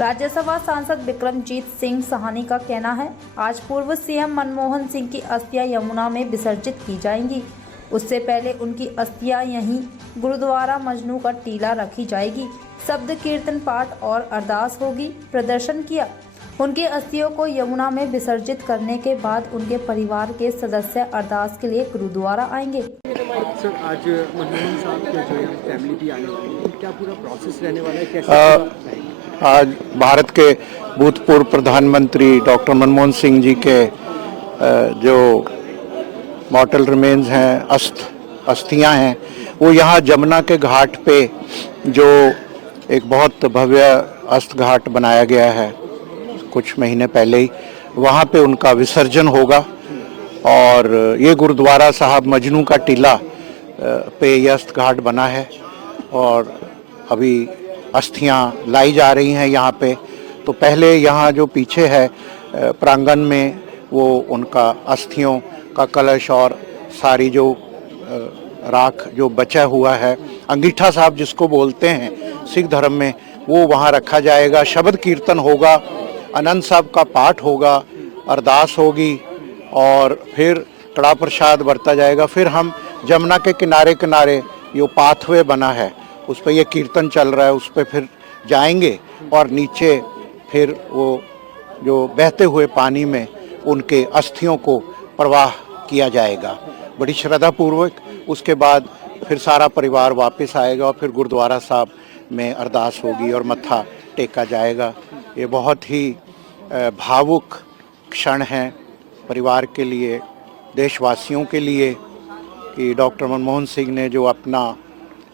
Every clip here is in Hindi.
राज्यसभा सांसद विक्रमजीत सिंह साहनी का कहना है, आज पूर्व सीएम मनमोहन सिंह की अस्थियां यमुना में विसर्जित की जाएंगी। उससे पहले उनकी अस्थियां यहीं गुरुद्वारा मजनू का टीला रखी जाएगी। शब्द कीर्तन पाठ और अरदास होगी। प्रदर्शन किया। उनकी अस्थियों को यमुना में विसर्जित करने के बाद उनके परिवार के सदस्य अरदास के लिए गुरुद्वारा आएंगे। सर, आज मनमोहन साहब के जो यहाँ फैमिली भी आने वाली है, क्या पूरा प्रोसेस रहने वाला है, कैसे? आज भारत के भूतपूर्व प्रधानमंत्री डॉक्टर मनमोहन सिंह जी के जो मॉर्टल रिमेन्स हैं, अस्थियां हैं, वो यहाँ जमुना के घाट पे जो एक बहुत भव्य अस्त घाट बनाया गया है कुछ महीने पहले ही, वहाँ पे उनका विसर्जन होगा। और ये गुरुद्वारा साहब मजनू का टीला पे ये अस्त घाट बना है और अभी अस्थियां लाई जा रही हैं यहाँ पे। तो पहले यहाँ जो पीछे है प्रांगण में, वो उनका अस्थियों का कलश और सारी जो राख जो बचा हुआ है, अंगीठा साहब जिसको बोलते हैं सिख धर्म में, वो वहाँ रखा जाएगा। शब्द कीर्तन होगा, आनंद साहब का पाठ होगा, अरदास होगी और फिर कड़ा प्रसाद बरता जाएगा। फिर हम जमुना के किनारे किनारे जो पाथवे बना है उस पर ये कीर्तन चल रहा है, उस पर फिर जाएंगे और नीचे फिर वो जो बहते हुए पानी में उनके अस्थियों को प्रवाह किया जाएगा बड़ी श्रद्धापूर्वक। उसके बाद फिर सारा परिवार वापस आएगा और फिर गुरुद्वारा साहब में अरदास होगी और मत्था टेका जाएगा। ये बहुत ही भावुक क्षण है परिवार के लिए, देशवासियों के लिए, कि डॉक्टर मनमोहन सिंह ने जो अपना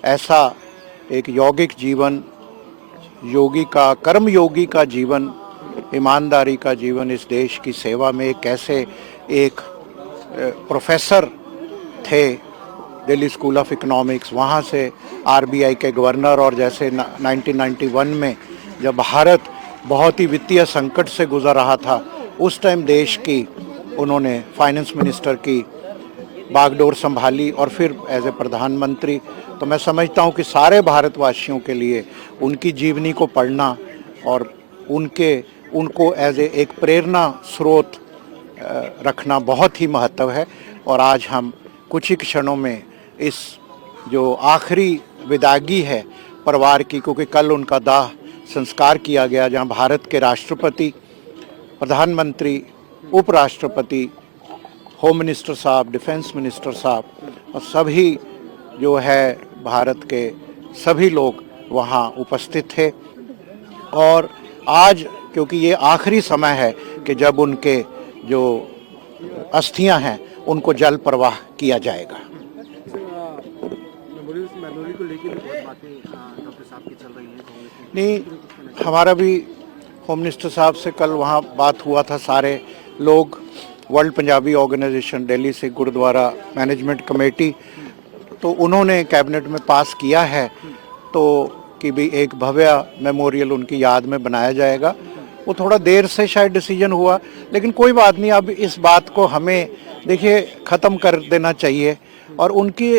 ऐसा एक यौगिक जीवन, योगी का, कर्म योगी का जीवन, ईमानदारी का जीवन इस देश की सेवा में, कैसे एक प्रोफेसर थे दिल्ली स्कूल ऑफ इकोनॉमिक्स, वहाँ से आरबीआई के गवर्नर, और जैसे 1991 में जब भारत बहुत ही वित्तीय संकट से गुजर रहा था, उस टाइम देश की उन्होंने फाइनेंस मिनिस्टर की बागडोर संभाली और फिर एज ए प्रधानमंत्री। तो मैं समझता हूँ कि सारे भारतवासियों के लिए उनकी जीवनी को पढ़ना और उनको एज ए एक प्रेरणा स्रोत रखना बहुत ही महत्व है। और आज हम कुछ ही क्षणों में इस जो आखिरी विदागी है परिवार की, क्योंकि कल उनका दाह संस्कार किया गया, जहाँ भारत के राष्ट्रपति, प्रधानमंत्री, उपराष्ट्रपति, होम मिनिस्टर साहब, डिफेंस मिनिस्टर साहब और सभी जो है भारत के सभी लोग वहाँ उपस्थित थे। और आज क्योंकि ये आखिरी समय है कि जब उनके जो अस्थियां हैं उनको जल प्रवाह किया जाएगा। मेमोरी को लेकर बहुत बातें डॉक्टर साहब की चल रही हैं। नहीं, हमारा भी होम मिनिस्टर साहब से कल वहाँ बात हुआ था। सारे लोग, वर्ल्ड पंजाबी ऑर्गेनाइजेशन दिल्ली से, गुरुद्वारा मैनेजमेंट कमेटी, तो उन्होंने कैबिनेट में पास किया है तो कि भी एक भव्य मेमोरियल उनकी याद में बनाया जाएगा। वो थोड़ा देर से शायद डिसीजन हुआ, लेकिन कोई बात नहीं, अब इस बात को हमें देखिए ख़त्म कर देना चाहिए। और उनकी